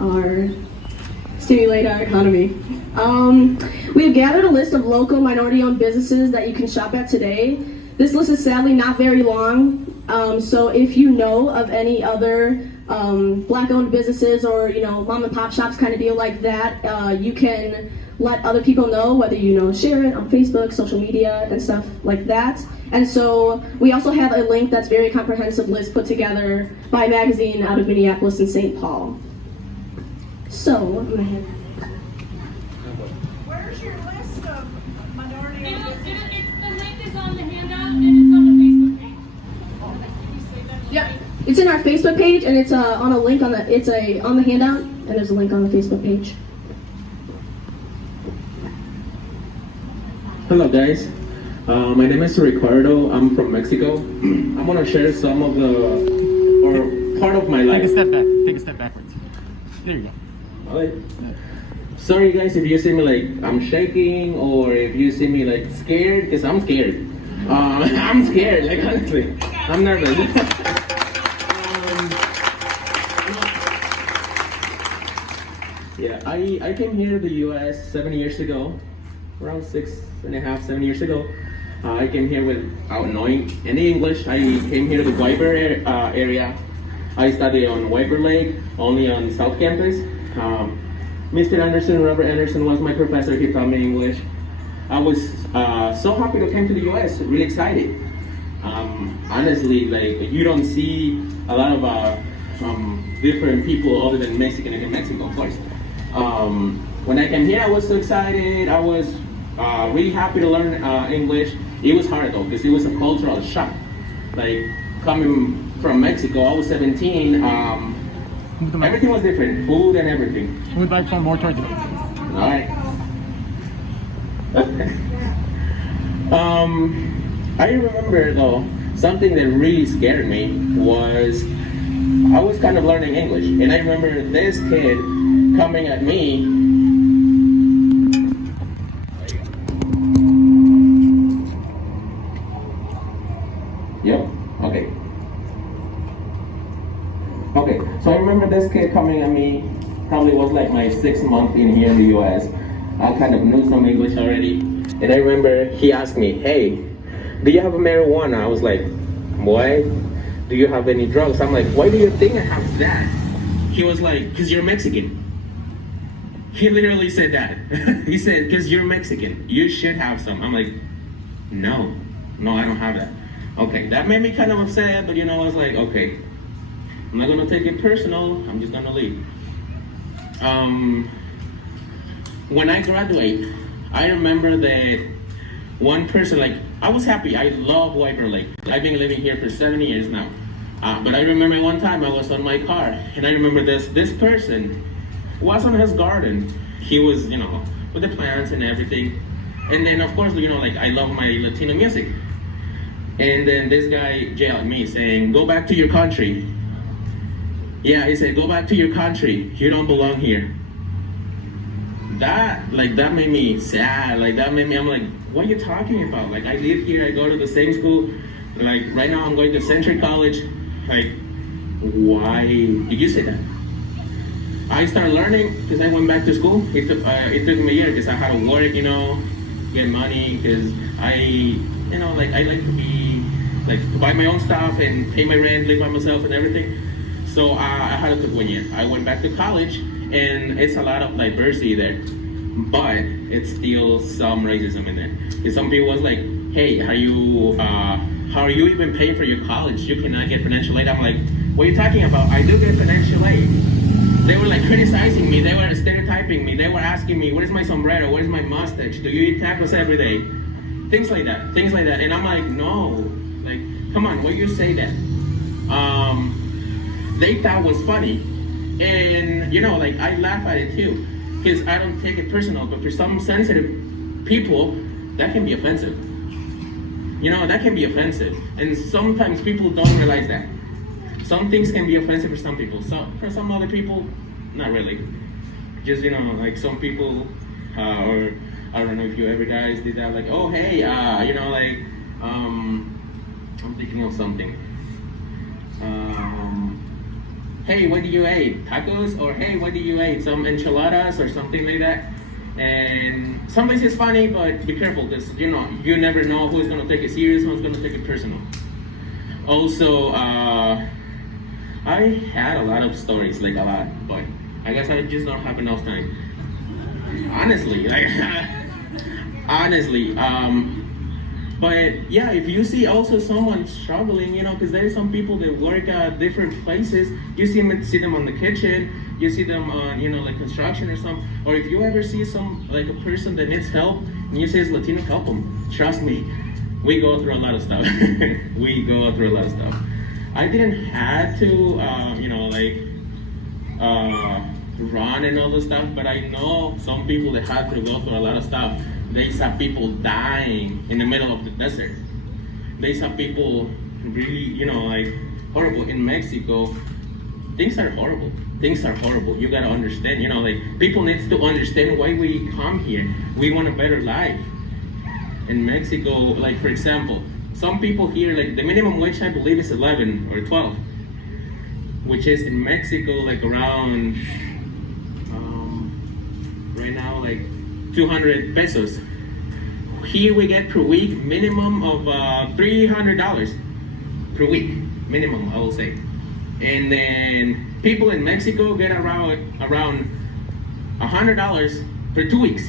our stimulate our economy. We have gathered a list of local minority-owned businesses that you can shop at today. This list is sadly not very long, so if you know of any other Black-owned businesses or mom and pop shops kind of deal like that, you can let other people know, whether share it on Facebook, social media, and stuff like that. And so we also have a link that's very comprehensive list put together by a magazine out of Minneapolis and St. Paul. So I'm gonna have. Where's your list of minority? The link is on the handout and it's on the Facebook page. Yeah, it's in our Facebook page and it's on a link on the handout and there's a link on the Facebook page. Hello guys, my name is Ricardo. I'm from Mexico. I'm gonna share some of part of my life. Take a step back. Take a step backwards. There you go. Alright. Sorry guys if you see me like I'm shaking or if you see me like scared, because I'm scared. I'm scared, like honestly. I'm nervous. Yeah, I came here to the US 7 years ago, around 6.5, 7 years ago. I came here without knowing any English. I came here to the Wiper area. I studied on Wiper Lake, only on South Campus. Mr. Anderson, Robert Anderson was my professor. He taught me English. I was so happy to come to the US, really excited. Honestly, like you don't see a lot of different people other than Mexican in Mexico, of course. When I came here, I was so excited. I was really happy to learn English. It was hard though, because it was a cultural shock. Like coming from Mexico, I was 17. Everything was different, food and everything. Move back from more towards it. All right. I remember though, something that really scared me was I was kind of learning English, and I remember this kid coming at me. Yep. Okay. Okay. So I remember this kid coming at me. Probably was like my 6th month in here in the US. I kind of knew some English already. And I remember he asked me, hey, do you have a marijuana? I was like, what? Do you have any drugs? I'm like, why do you think I have that? He was like, because you're Mexican. He literally said that. He said, because you're Mexican, you should have some. I'm like, no, I don't have that. Okay, that made me kind of upset, but I was like, okay, I'm not gonna take it personal, I'm just gonna leave. When I graduate, I remember that one person, like, I was happy. I love Wiper Lake. I've been living here for 7 years now. But I remember one time I was on my car, and I remember this person was on his garden. He was, with the plants and everything. And then, of course, like, I love my Latino music. And then this guy yelled at me saying, go back to your country. Yeah, he said, go back to your country. You don't belong here. That made me sad. Like, that made me, I'm like, what are you talking about? Like, I live here, I go to the same school. Like, right now I'm going to Century College. Like, why did you say that? I started learning because I went back to school. It took me a year because I had to work, get money, because I like to be, like, to buy my own stuff and pay my rent, live by myself and everything. So I had to take 1 year. I went back to college, and it's a lot of diversity there, but it's still some racism in there. Because some people was like, hey, how are you even paying for your college? You cannot get financial aid. I'm like, what are you talking about? I do get financial aid. They were like criticizing me. They were stereotyping me. They were asking me, where's my sombrero? Where's my mustache? Do you eat tacos every day? Things like that. And I'm like, no. Like, come on, why you say that? They thought it was funny. And, like, I laugh at it too. Because I don't take it personal. But for some sensitive people, that can be offensive. That can be offensive. And sometimes people don't realize that. Some things can be offensive for some people. So for some other people, not really. Just, like some people, or I don't know if you ever guys did that, like, oh, hey, I'm thinking of something. hey, what do you eat? Tacos? Or hey, what do you eat? Some enchiladas or something like that. And some places it's funny, but be careful because you never know who's gonna take it serious, who's gonna take it personal. Also, I had a lot of stories, like a lot, but I guess I just don't have enough time. Honestly, like honestly, but yeah, if you see also someone struggling, because there are some people that work at different places, you see them on the kitchen, you see them on, like construction or something, or if you ever see like a person that needs help, and you say it's Latino, help them. Trust me, we go through a lot of stuff. We go through a lot of stuff. I didn't have to, run and all this stuff, but I know some people that have to go through a lot of stuff. They saw people dying in the middle of the desert. They saw people really, horrible. In Mexico, things are horrible. Things are horrible. You gotta understand, people need to understand why we come here. We want a better life. In Mexico, like for example, some people here, like the minimum wage I believe is 11 or 12, which is in Mexico like around, right now like 200 pesos. Here we get per week minimum of $300 per week, minimum I will say. And then people in Mexico get around $100 per 2 weeks.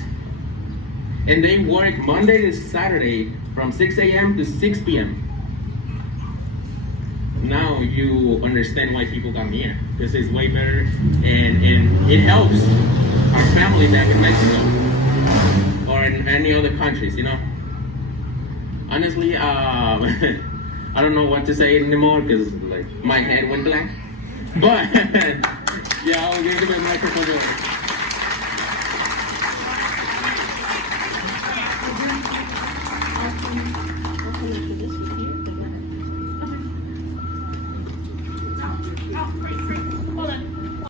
And they work Monday to Saturday from 6 a.m. to 6 p.m. Now you understand why people come here, because it's way better and it helps our family back in Mexico or in any other countries, Honestly, I don't know what to say anymore because like my head went blank. But yeah, I'll give you the microphone.